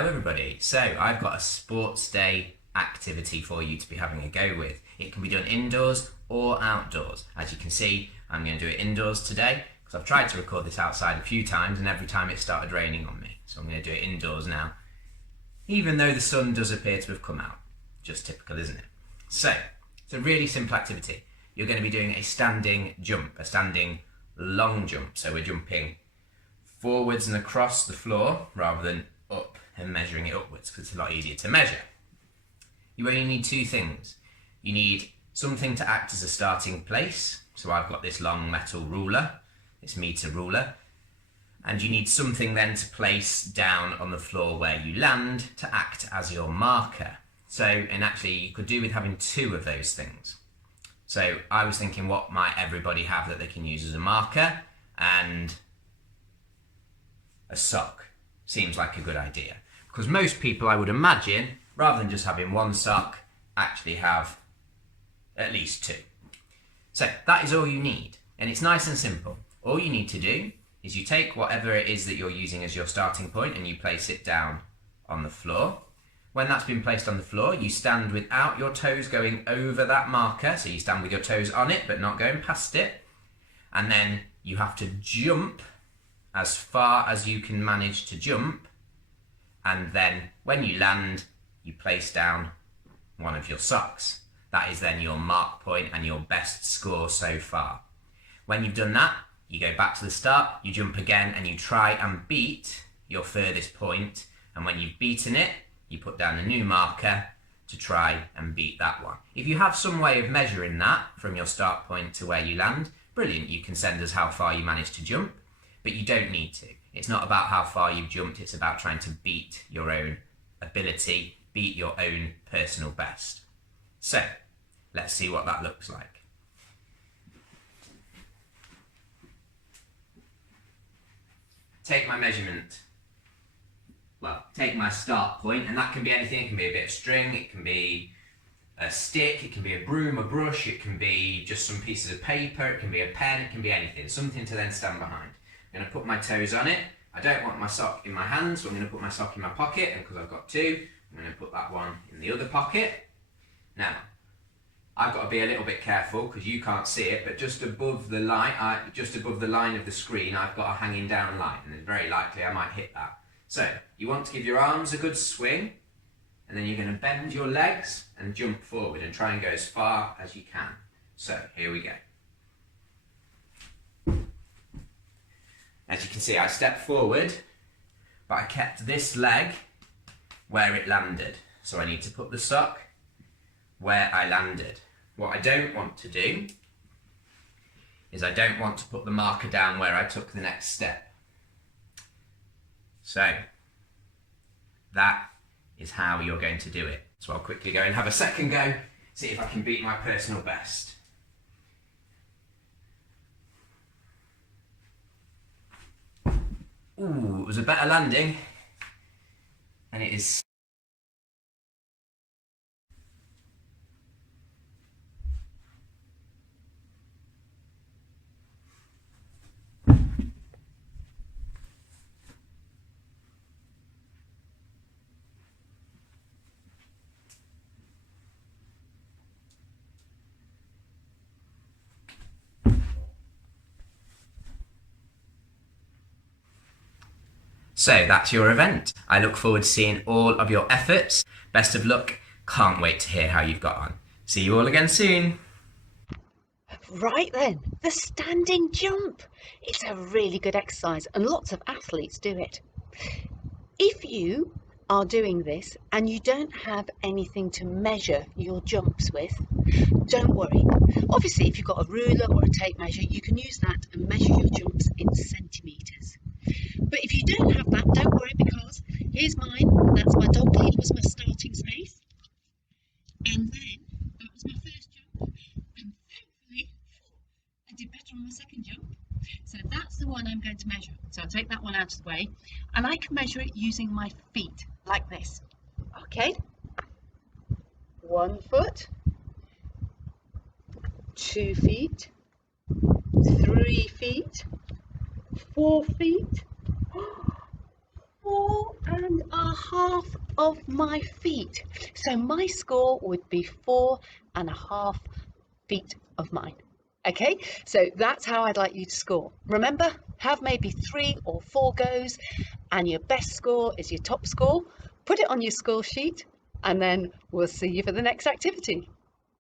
Hello everybody. So I've got a sports day activity for you to be having a go with. It can be done indoors or outdoors. As you can see, I'm going to do it indoors today because I've tried to record this outside a few times and every time it started raining on me. So I'm going to do it indoors now, even though the sun does appear to have come out. Just typical, isn't it? So it's a really simple activity. You're going to be doing a standing jump, a standing long jump. So we're jumping forwards and across the floor rather than up and measuring it upwards because it's a lot easier to measure. You only need two things. You need something to act as a starting place. So I've got this long metal ruler, this meter ruler, and you need something then to place down on the floor where you land to act as your marker. So, and actually you could do with having two of those things. So I was thinking, what might everybody have that they can use as a marker? And a sock seems like a good idea. Because most people, I would imagine, rather than just having one sock, actually have at least two. So that is all you need. And it's nice and simple. All you need to do is you take whatever it is that you're using as your starting point and you place it down on the floor. When that's been placed on the floor, you stand without your toes going over that marker. So you stand with your toes on it, but not going past it. And then you have to jump as far as you can manage to jump. And then when you land, you place down one of your socks. That is then your mark point and your best score so far. When you've done that, you go back to the start, you jump again and you try and beat your furthest point. And when you've beaten it, you put down a new marker to try and beat that one. If you have some way of measuring that from your start point to where you land, brilliant, you can send us how far you managed to jump, but you don't need to. It's not about how far you've jumped, it's about trying to beat your own ability, beat your own personal best. So, let's see what that looks like. Take my measurement. Well, take my start point, and that can be anything. It can be a bit of string, it can be a stick, it can be a broom, a brush, it can be just some pieces of paper, it can be a pen, it can be anything. Something to then stand behind. I'm going to put my toes on it. I don't want my sock in my hand, so I'm going to put my sock in my pocket, and because I've got two, I'm going to put that one in the other pocket. Now, I've got to be a little bit careful because you can't see it, but just above the line, of the screen, I've got a hanging down light, and it's very likely I might hit that. So, you want to give your arms a good swing, and then you're going to bend your legs and jump forward and try and go as far as you can. So, here we go. As you can see, I stepped forward, but I kept this leg where it landed. So I need to put the sock where I landed. What I don't want to do is I don't want to put the marker down where I took the next step. So that is how you're going to do it. So I'll quickly go and have a second go, see if I can beat my personal best. Ooh, it was a better landing, and it is. So that's your event. I look forward to seeing all of your efforts. Best of luck. Can't wait to hear how you've got on. See you all again soon. Right then, the standing jump. It's a really good exercise and lots of athletes do it. If you are doing this and you don't have anything to measure your jumps with, don't worry. Obviously, if you've got a ruler or a tape measure, you can use that and measure your jumps in centimetres. But if you don't have that, don't worry, because here's mine. That's my dog lead, was my starting space. And then that was my first jump. And thankfully, I did better on my second jump. So that's the one I'm going to measure. So I'll take that one out of the way. And I can measure it using my feet, like this. Okay? 1 foot, 2 feet, 3 feet, 4 feet, 4.5 half of my feet. So my score would be 4.5 feet of mine. Okay, so that's how I'd like you to score. Remember, have maybe 3 or 4 goes, and your best score is your top score. Put it on your score sheet, and then we'll see you for the next activity.